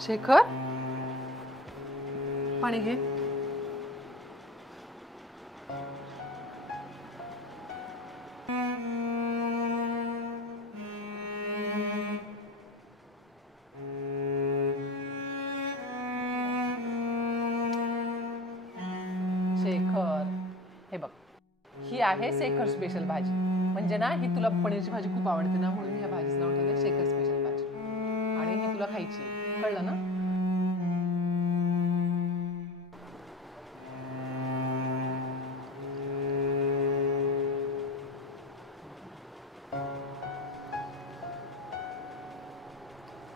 शेखर, पाणी घे. शेखर, हे बघ, ही आहे शेखर स्पेशल भाजी. म्हणजे ना, ही तुला पनीरची भाजी खूप आवडते ना, म्हणून ह्या भाजीचं नाव ठेवलं शेखर स्पेशल भाजी. आणि ही तुला खायची, कळलं ना?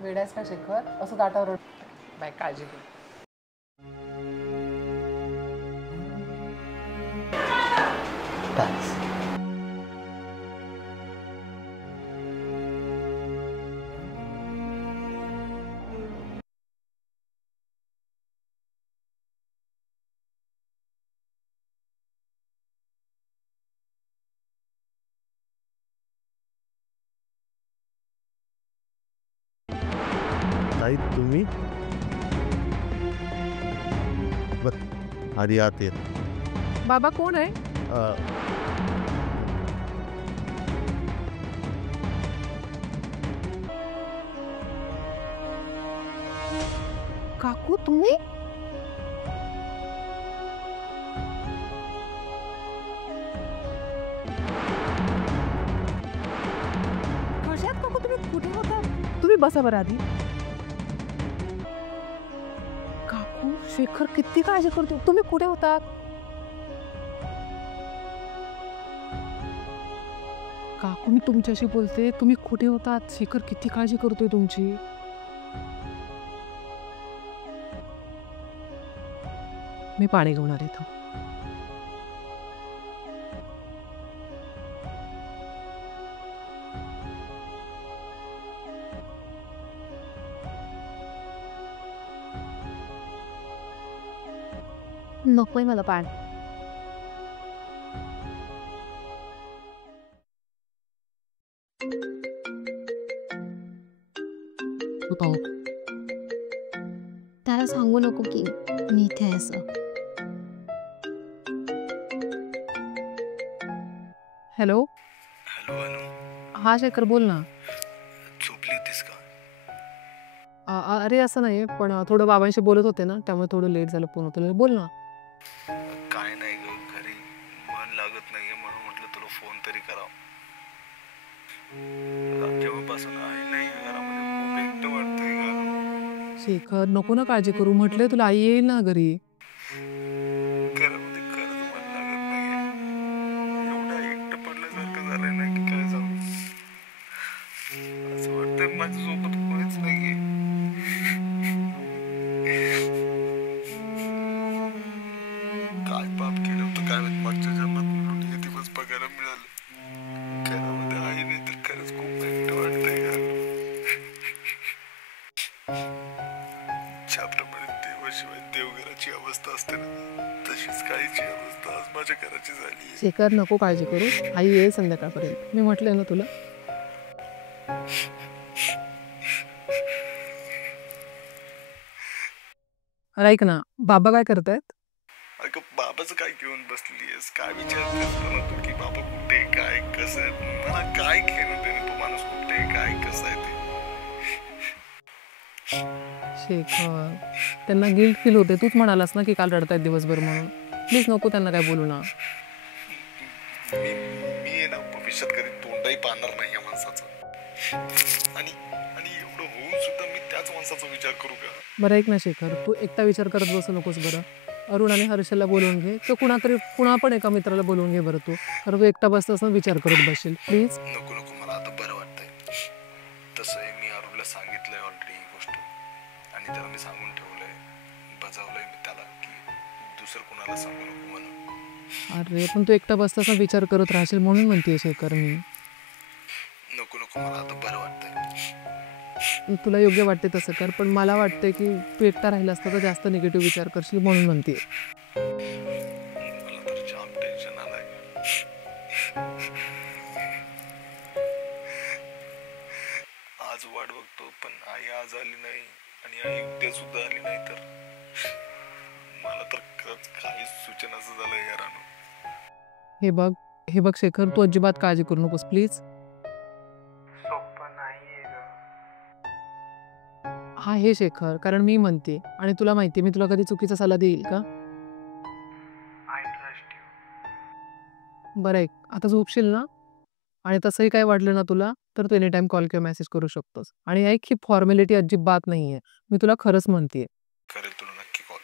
वेडायस का शेखर? असं ताटावर बाय, काळजी घे. ताई तुम्ही आधी आत येत. बाबा कोण आहे? काकू तुम्ही? कशात काकू तुम्ही कुठे होता? तुम्ही बसा बरं आधी. काकू शेखर किती काळजी करतो. तुम्ही कुठे होतात? काकू मी तुमच्याशी बोलते. तुम्ही कुठे होतात? शेखर किती काळजी करतोय तुमची. मी पाणी घेऊन आले इथं. नकोय मला पाणी. त्याला सांगू नको की मी इथे आहे असं. हॅलो. हॅलो अनु. हा शेखर बोल ना. झोपली होतीस का? अरे असं नाही, पण थोडं बाबांशी बोलत होते ना, त्यामुळे थोडं लेट झालं फोन होतं. बोल ना. काय नाही ग, घरी मन लागत नाहीये म्हणून म्हटलं तुला फोन तरी करावं. जेव्हापासून आई नाही घरामध्ये खूप एकटं वाटतंय ग. शेखर नको ना काळजी करू, म्हटलंय तुला आई येईल ना घरी. घरामध्ये खरंच मन लागत नाहीये. एवढं एकटं पडल्यासारखं झालंय ना की काय सांगू. असं वाटतंय माझ्यासोबत कोणीच नाहीये. काय पाप केलं होतं काय माहित मागच्या जन्मात म्हणून हे दिवस बघायला मिळाले. घरामध्ये आई नाही तर खरंच खूप एकटं वाटतंय ग. ज्याप्रमाणे देवाशिवाय देवघराची अवस्था असते ना, तशीच काहीची अवस्था आज माझ्या घराची झाली. शेखर नको काळजी करू, आई येईल संध्याकाळपर्यंत. मी म्हटलंय ना तुला. ऐक ना, बाबा काय करतायत? अगं बाबाचं काय घेऊन बसलीयस? काय विचारतेस मला तू की बाबा कुठे काय कसं आहे? मला काय घेणं देणं तो माणूस कुठे काय कसं आहे ते. शेखर त्यांना गिल्ट फील होते. तूच म्हणालास ना की काल रडतायत दिवसभर म्हणून. प्लीज नको त्यांना काय बोलू ना. मी ना भविष्यात कधी तोंडही पाहणार नाही या माणसाचं. आणि एवढं होऊन सुद्धा मी त्याच माणसाचा विचार करू का? बरं ऐक ना शेखर, तू एकटा विचार करत बसू नकोस बरं. अरुण आणि हर्षलला बोलवून घे किंवा कुणातरी पुन्हा पण एका मित्राला बोलवून घे बरं तू. कारण तू एकटा बसता असं विचार करत बसशील. प्लीज. नको नको, मला आता बरं वाटतंय. तसंही मी अरुणला सांगितलंय ऑलरेडी ही गोष्ट, आणि त्याला मी सांगून ठेवलंय, बजावलंय मी त्याला की दुसरं कुणाला सांगू नको म्हणून. अरे पण तू एकटा बसता असा विचार करत राहशील म्हणून म्हणते शेखर मी. नको नको, मला आता बरं वाटतंय. तुला योग्य वाटते तसं कर, पण मला वाटतंय की तू एकटा राहिला असता तर जास्त निगेटिव्ह विचार करशील म्हणून म्हणते. मला तर जाम टेन्शन आलंय. आज वाट बघतो पण आई आज आली नाही, आणि आई उद्या सुद्धा आली नाही तर मला तर खरंच काहीच सुचनाचं झालंय यारानो. हे बघ शेखर, तू अजिबात काळजी करू नकोस प्लीज. हा हे शेखर, कारण मी म्हणते आणि तुला माहिती मी तुला कधी चुकीचा सल्ला देईल का? बरं, आता झोपशील ना? आणि तसंही काय वाटलं ना तुला तर तू एनी टाइम कॉल किंवा मेसेज करू शकतोस. आणि ऐक, ही फॉर्मॅलिटी अजिबात नाहीये, मी तुला खरंच म्हणते. करेल तुला नक्की कॉल.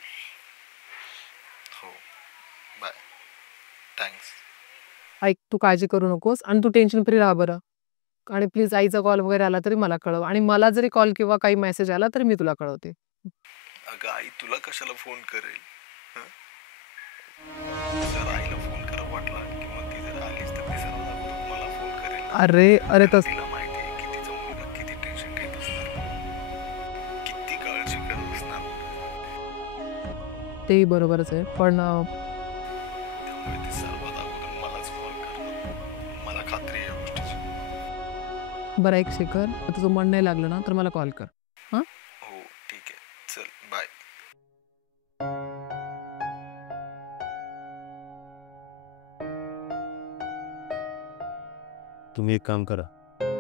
हो, बाय. थँक्स. ऐक, तू काळजी करू नकोस आणि तू टेन्शन फ्री राहा बरं. आणि प्लीज आईचा कॉल वगैरे आला तरी मला कळव, आणि मला जरी कॉल किंवा काही मेसेज आला तरी मी तुला कळवते. अगं आई तुला कशाला फोन करेल? हं? जर आईला फोन करा वाटला किंवा ती जर आलीच तर ती सर्वात अगोदर मला फोन करेल ना. अरे तिला माहिती आहे की तिचा मुलगा किती टेन्शन घेत असणार, किती काळजी करत असणार. तेही बरोबरच आहे, पण त्यामुळे ती सर्वात अगोदर मलाच कॉल करणार. मला खात्री आहे या गोष्टीची. बरं ऐक शेखर, तुझं मन नाही लागलं ना तर मला कॉल कर. हां, हो ठीक आहे, चल बाय. तुम्ही एक काम करा,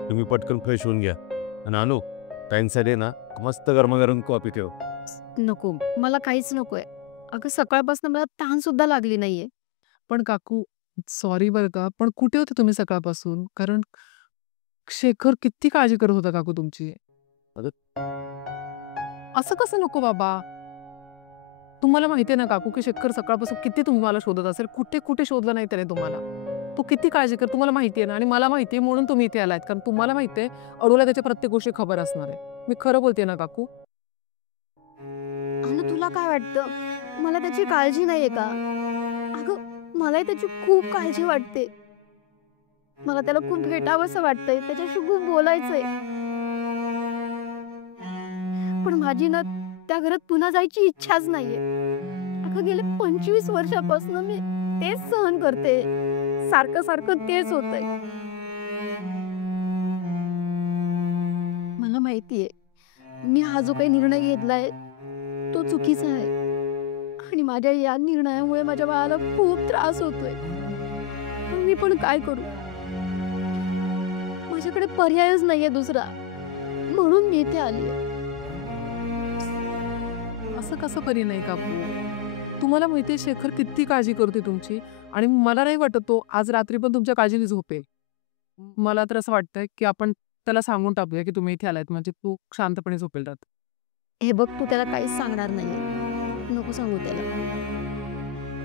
तुम्ही पटकन फ्रेश होऊन घ्या आणि आणू टाईमसाठी ना मस्त गरमागरम कॉफी ठेव. नको, मला काहीच नकोय. अगं सकाळपासून मला तहान सुद्धा लागली नाहीये. पण काकू सॉरी बरं का, पण कुठे होते तुम्ही सकाळपासून? कारण शेखर किती काळजी करत होता काकू तुमची. अगं. असं कसं नको बाबा. तुम्हाला माहिती आहे ना काकू की शेखर सकाळपासून किती तुम्हाला शोधत असेल, कुठे कुठे शोधलं नाही त्याने तुम्हाला. तो किती काळजी कर, तुम्हाला माहिती आहे ना, आणि मला माहिती आहे म्हणून तुम्ही इथे आलात, कारण तुम्हाला माहिती आहे अडूला त्याच्या प्रत्येक गोष्टी खबर असणार आहे. मी खरं बोलते ना काकू. अनु तुला काय वाटतं, मला त्याची काळजी नाहीये का? अगं मलाही त्याची खूप काळजी वाटते. मला त्याला खूप भेटावंसं वाटतंय, त्याच्याशी खूप बोलायचंय. पण माझी ना त्या घरात पुन्हा जायची इच्छाच नाहीये. अगं गेले 25 वर्षापासून मी तेच सहन करते, सारखं सारखं तेच होतंय. मला माहितीये मी हा जो काही निर्णय घेतलाय तो चुकीचा आहे, आणि माझ्या या निर्णयामुळे माझ्या बाळाला खूप त्रास होतोय. मी पण काय करू, माझ्याकडे पर्यायच नाहीये दुसरा, म्हणून मी इथे आली. असं कसं करी नाही काकू? तुम्हाला माहिती आहे शेखर किती काळजी करते तुमची, आणि मला नाही वाटत तो आज रात्री पण तुमच्या काळजीने झोपेल. मला तर असं वाटतंय की आपण त्याला सांगून टाकूया की तुम्ही इथे आलात, म्हणजे तू शांतपणे झोपेल राहत. हे बघ, तू त्याला काहीच सांगणार नाहीये, नको सांगू त्याला.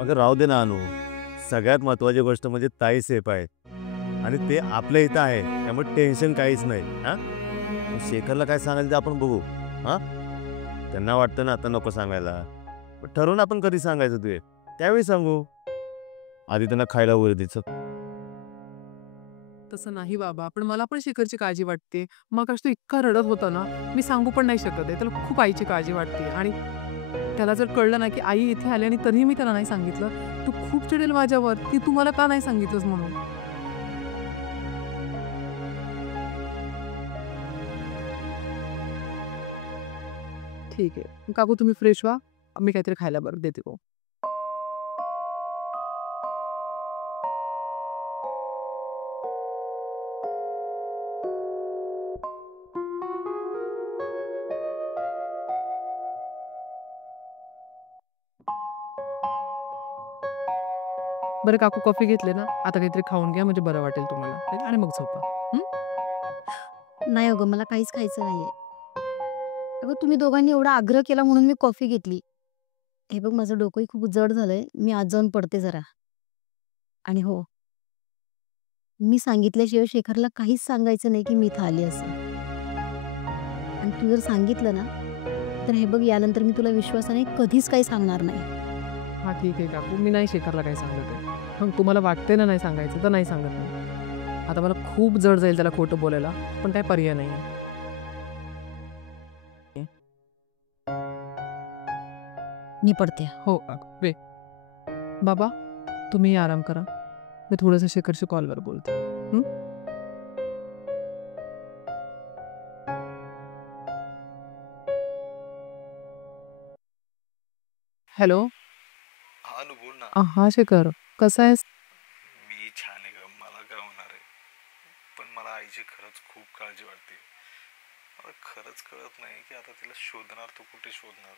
अगं राहू दे ना आणू. सगळ्यात महत्वाची गोष्ट म्हणजे ताई सेफ आहे आणि ते आपल्या इथं आहे, त्यामुळे टेन्शन काहीच नाही. हां, शेखरला काय सांगायचं ते आपण बघू. हां, त्यांना वाटतं ना आता नको सांगायला, पण ठरवून आपण कधी सांगायचं तुझे त्यावेळी सांगू. आधी त्यांना खायला वगैरे द्यायचं. तसं नाही बाबा, पण मला पण शेखरची काळजी वाटते. मग तो इतका रडत होता ना, मी सांगू पण नाही शकत आहे. त्याला खूप आईची काळजी वाटते, आणि त्याला जर कळलं ना की आई इथे आली आणि तरीही मी त्याला नाही सांगितलं, तू खूप चिडेल माझ्यावर की तू मला का नाही सांगितलंस म्हणून. ठीक आहे काकू, तुम्ही फ्रेश व्हा, मी काहीतरी खायला बरं देते. हो, बरं काकू कॉफी घेतले ना, आता काहीतरी खाऊन घ्या म्हणजे बरं वाटेल तुम्हाला, आणि मग झोपा. नाही अगं, मला काहीच खायचं नाहीये. अगं तुम्ही दोघांनी एवढा आग्रह केला म्हणून मी कॉफी घेतली. हे बघ, माझं डोकंही खूप जड झालंय. मी आज जाऊन पडते जरा. आणि हो, मी सांगितल्याशिवाय शेखरला काहीच सांगायचं नाही की मी इथं आली असं. आणि तू जर सांगितलं ना, तर हे बघ, यानंतर मी तुला विश्वासाने कधीच काही सांगणार नाही. हा ठीक आहे काकू, मी नाही शेखरला काही सांगत आहे. मग तुम्हाला वाटते ना नाही सांगायचं तर नाही सांगत नाही. आता मला खूप जड जाईल त्याला खोटं बोलायला, पण काही पर्याय नाही आहे. मी पडते. हो काकू, वे बाबा, तुम्ही आराम करा. मी थोडंसं शेखरशी कॉलवर बोलते. हॅलो. हा नु बोल ना. हा शेखर, कसा आहेस? मी छान आहे ग. मला काय होणार आहे, पण मला आईची खरंच खूप काळजी वाटते. मला खरंच कळत नाही की आता तिला शोधणार तो कुठे शोधणार.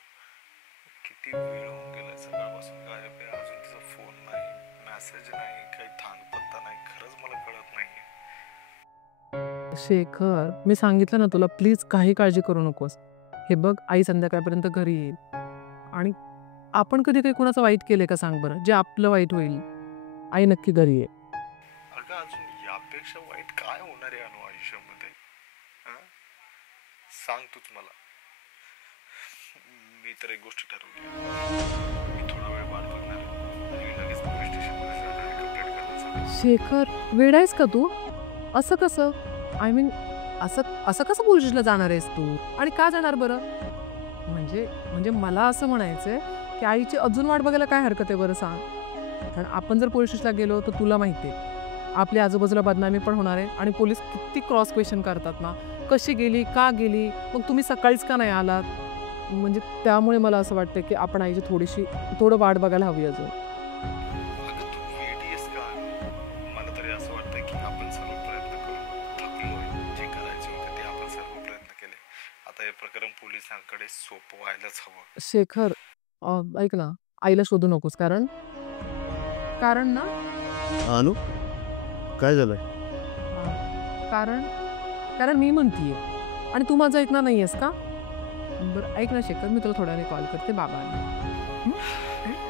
किती वेळ होऊन गेलाय, सकाळपासून गायब आहे. अजून तिचा फोन नाही, मेसेज नाही, काही थांग पत्ता नाही. खरंच मला कळत नाहीये. शेखर, मी सांगितलं ना तुला, प्लीज काही काळजी करू नकोस. हे बघ, आई संध्याकाळपर्यंत घरी येईल. आणि आपण कधी काही कुणाचं वाईट केलंय का सांग बरं, जे आपलं वाईट होईल. आई नक्की घरी आहे. अगं अजून यापेक्षा वाईट काय होणार आहे अनु आयुष्यामध्ये? हं? सांग तूच मला. मी तर एक गोष्ट ठरवली. मी थोडा वेळ वाट बघणार आहे आणि लगेच पोलीस स्टेशनमध्ये जाणार आहे कंप्लेंट करण्यासाठी. शेखर, वेडायस का तू? असं कसं? आय मीन, असं असं कसं पोलीस स्टेशनला जाणार आहेस तू? आणि का जाणार बरं? म्हणजे म्हणजे मला असं म्हणायचंय की आईची अजून वाट बघायला काय हरकत आहे बरं, सांग. कारण आपण जर पोलीस स्टेशनला गेलो तर तुला माहिती आहे आपल्या आजूबाजूला बदनामी पण होणार आहे. आणि पोलीस किती क्रॉस क्वेश्चन करतात ना, कशी गेली, का गेली, मग तुम्ही सकाळीच का नाही आलात. म्हणजे त्यामुळे मला असं वाटतं की आपण आईची थोडं वाट बघायला हवी अजून. अगं तू वेडी आहेस का अनु? मला तरी असं वाटतं की आपण सर्व प्रयत्न करून थकलोय. जे करायचे होते ते आपण सर्व प्रयत्न केले. आता हे प्रकरण पोलिसांकडे सोपवायलाच हवं. शेखर, ऐक ना, आईला शोधू नकोस. कारण कारण ना अनु, काय झालंय? कारण कारण मी म्हणतीये आणि तू माझं ऐकणार नाही आहेस का? बरं ऐक ना शेखर, मी तुला थोड्या वेळाने कॉल करते. बाबा आले.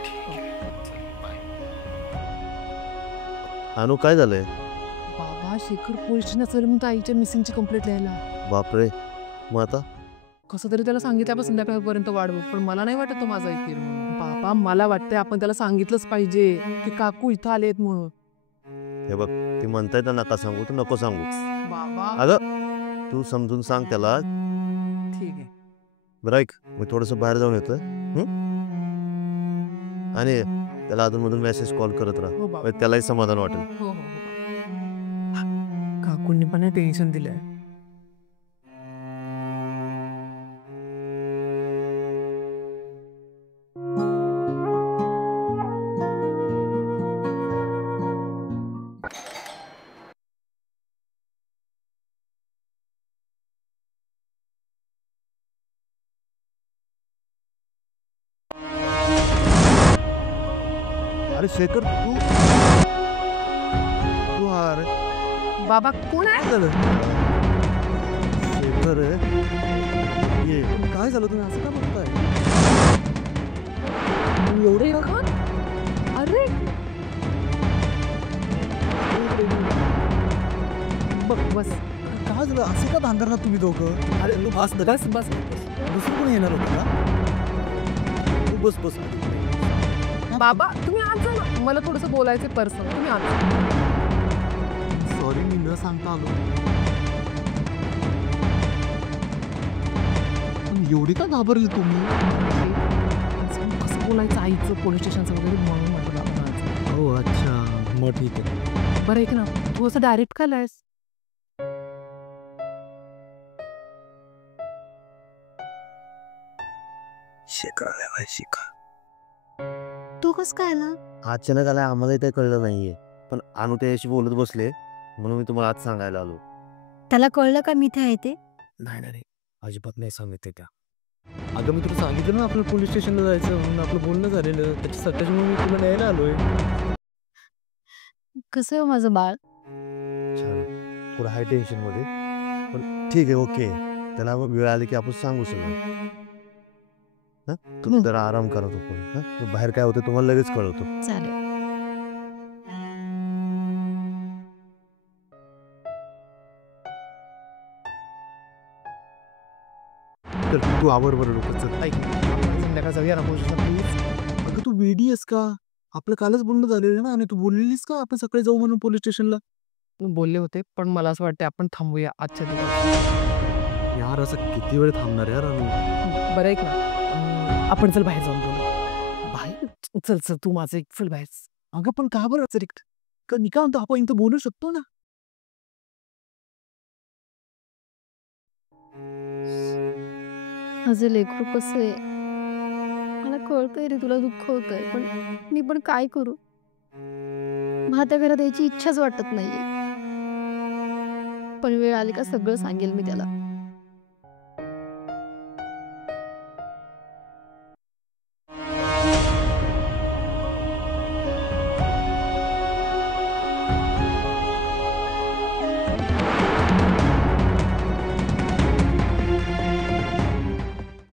ठीक आहे, चल बाय. अनु, काय झालंय? बाबा, शेखर पोलीस स्टेशनात चल म्हणतो आईच्या मिसिंगची कंप्लेंट लिहायला. बापरे, मग आता? कसं तरी त्याला सांगितल्यापासून संध्याकाळपर्यंत वाढवू, पण मला नाही वाटत तो माझा ऐकेल म्हणून. बाबा, मला वाटतंय आपण त्याला सांगितलंच पाहिजे की काकू इथं आलेत म्हणून. हे बघ, ती म्हणताय तर नका सांगू तर नको सांगू. बाबा अगं तू समजून सांग त्याला. ठीक आहे. बरं ऐक, मी थोडंसं बाहेर जाऊन येतोय. आणि त्याला अधूनमधून मेसेज कॉल करत राहा. हो बाबा. म्हणजे त्यालाही समाधान वाटेल. हो हो हो. काकूंनी पण टेन्शन दिलंय. अरे शेखर, तू तू अरे बाबा कोण आहे? काय झालं? शेखर ये. काय झालं, तुम्ही असं का बघताय? तुम्ही एवढे लवकर? अरे बघ, बस काय झालं, असं का भांडणार तुम्ही दोघं? अरे तू बस ना. बस बस. दुसरं कोण येणार होतं का? तू बस बस. बाबा तुम्ही आज जा ना, मला थोडंसं बोलायचं पर्सनल. तुम्ही आज जा. सॉरी, मी न सांगता आलो. पण एवढी का घाबरली तुम्ही? आज मग कसं बोलायचं आईचं पोलीस स्टेशनचं वगैरे म्हणून म्हटलं आपण आज. हो अच्छा, मग ठीक आहे. बरं ऐक ना, तू असं डायरेक्ट का आलायस? शिका. तू कसं काय ना? अचानक आलाय, आम्हालाही काही कळलं नाहीये. पण अनु त्याच्याशी बोलत बसले म्हणून मी तुम्हाला आज सांगायला आलो. त्याला कळलं का मी इथे आहे ते? नाही, अजिबात नाही सांगितलं त्या. अगं मी तुला सांगितलं ना आपल्याला पोलीस स्टेशनला जायचं म्हणून, आपलं बोलणं झालेलं. त्याच्यामुळे मी तुला न्यायला आलोय. कसं आहे हो माझं बाळ? छान, थोडं हाय टेन्शनमध्ये, पण ठीक आहे, ओके. त्याला वेळ आली की आपण सांगू सगळं. तू जरा आराम करत होतो. बाहेर काय होतं तुम्हाला लगेच कळवतो. चालेल. तर तू आवर बरं डोकं. चल ऐक आपण संध्याकाळ जाऊया ना प्लीज. अगं तू वेडी आहेस का? आपलं कालच बोलणं झालेलं ना, आणि तू बोललेलीस का आपण सकाळी जाऊ म्हणून पोलीस स्टेशनला? बोलले होते पण मला असं वाटतं आपण थांबूया आजच्या दिवस. यार असं किती वेळ थांबणार यार आम्ही? बरं ऐक ना आपण चल बाहेर जाऊन बोलू. बाहेर चल चल तू माझं एक चल बाहेर. अगं पण का बरं असेल? मी काय म्हणतो आपण इथं बोलू शकतो ना. माझं लेकरू कसं आहे, मला कळतंय रे तुला दुःख होतंय, पण मी पण काय करू? मला त्या घरात यायची इच्छाच वाटत नाहीये. पण वेळ आली का सगळं सांगेल मी त्याला.